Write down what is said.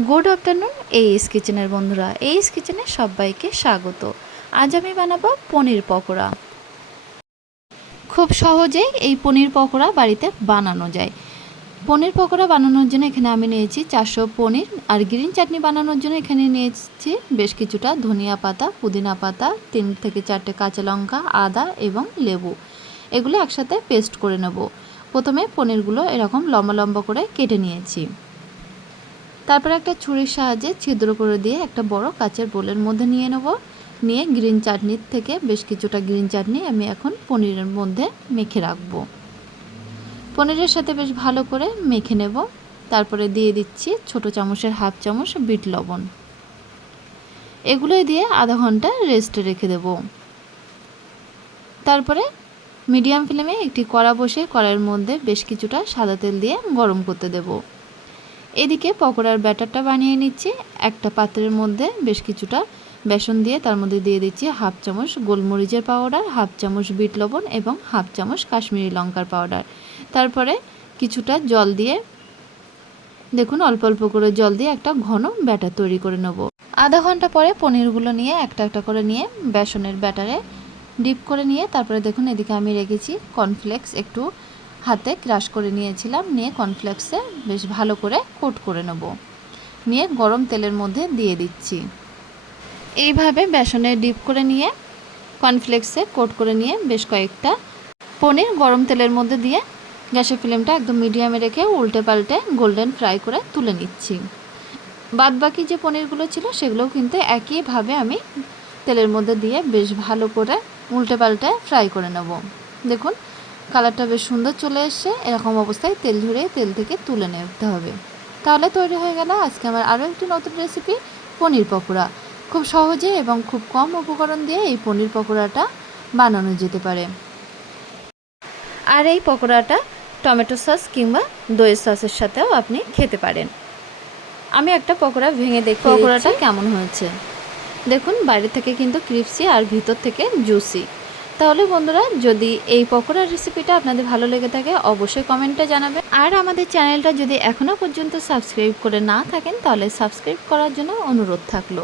Good afternoon এইস কিচেনের বন্ধুরা। এইস কিচেনে সবাইকে স্বাগত। আজ আমি বানাবো পনির পকোড়া। খুব সহজেই এই পনির পকোড়া বাড়িতে বানানো যায়। পনির পকোড়া বানানোর জন্য এখানে আমি নিয়েছি চারশো পনির আর গ্রিন চাটনি বানানোর জন্য এখানে নিয়েছি বেশ কিছুটা ধনিয়া পাতা, পুদিনা পাতা, তিন থেকে চারটে কাঁচা লঙ্কা, আদা এবং লেবু। এগুলো একসাথে পেস্ট করে নেব। প্রথমে পনিরগুলো এরকম লম্বা লম্বা করে কেটে নিয়েছি। তারপরে একটা ছুরির সাহায্যে ছিদ্র করে দিয়ে একটা বড় কাচের বোলের মধ্যে নিয়ে নেব। নিয়ে গ্রিন চাটনির থেকে বেশ কিছুটা গ্রিন চাটনি আমি এখন পনিরের মধ্যে মেখে রাখব। পনিরের সাথে বেশ ভালো করে মেখে নেব। তারপরে দিয়ে দিচ্ছি ছোট চামচের হাফ চামচ বিট লবণ। এগুলোই দিয়ে আধা ঘণ্টা রেস্টে রেখে দেব। তারপরে মিডিয়াম ফ্লেমে একটি কড়া বসে কড়াইয়ের মধ্যে বেশ কিছুটা সাদা তেল দিয়ে গরম করতে দেবো। এদিকে পকোড়ার ব্যাটারটা বানিয়ে নিচ্ছি। একটা পাত্রের মধ্যে বেশ কিছুটা বেসন দিয়ে তার মধ্যে দিয়ে দিচ্ছি হাফ চামচ গোলমরিচের পাউডার, হাফ চামচ বিট লবণ এবং হাফ চামচ কাশ্মীরি লঙ্কার পাউডার। তারপরে কিছুটা জল দিয়ে, দেখুন অল্প অল্প করে জল দিয়ে একটা ঘন ব্যাটার তৈরি করে নেব। আধা ঘণ্টা পরে পনিরগুলো নিয়ে একটা একটা করে নিয়ে বেসনের ব্যাটারে ডিপ করে নিয়ে, তারপরে দেখুন এদিকে আমি রেখেছি কর্নফ্লেক্স একটু হাতে ক্রাশ করে নিয়েছিলাম, নিয়ে কর্নফ্লেক্সে বেশ ভালো করে কোট করে নেব। নিয়ে গরম তেলের মধ্যে দিয়ে দিচ্ছি। এইভাবে বেসনে ডিপ করে নিয়ে, কর্নফ্লেক্সে কোট করে নিয়ে বেশ কয়েকটা পনির গরম তেলের মধ্যে দিয়ে গ্যাসের ফ্লেমটা একদম মিডিয়ামে রেখে উল্টে পাল্টে গোল্ডেন ফ্রাই করে তুলে নিচ্ছি। বাদ বাকি যে পনিরগুলো ছিল সেগুলোও কিন্তু একইভাবে আমি তেলের মধ্যে দিয়ে বেশ ভালো করে উল্টে পাল্টে ফ্রাই করে নেব। দেখুন কালারটা বেশ সুন্দর চলে এসছে। এরকম অবস্থায় তেল ঝরিয়ে তেল থেকে তুলে নিতে হবে। তাহলে তৈরি হয়ে গেল আজকে আমার আরও একটি নতুন রেসিপি পনির পকোড়া। খুব সহজে এবং খুব কম উপকরণ দিয়ে এই পনির পকোড়াটা বানানো যেতে পারে। আর এই পকোড়াটা টমেটো সস কিংবা দই সসের সাথেও আপনি খেতে পারেন। আমি একটা পকোড়া ভেঙে দেখি পকোড়াটা কেমন হয়েছে? দেখুন বাইরে থেকে কিন্তু ক্রিপসি আর ভিতর থেকে জুসি। তাহলে বন্ধুরা, যদি এই পকোড়ার রেসিপিটা আপনাদের ভালো লেগে থাকে, অবশ্যই কমেন্টে জানাবেন। আর আমাদের চ্যানেলটা যদি এখনও পর্যন্ত সাবস্ক্রাইব করে না থাকেন, তাহলে সাবস্ক্রাইব করার জন্য অনুরোধ থাকল।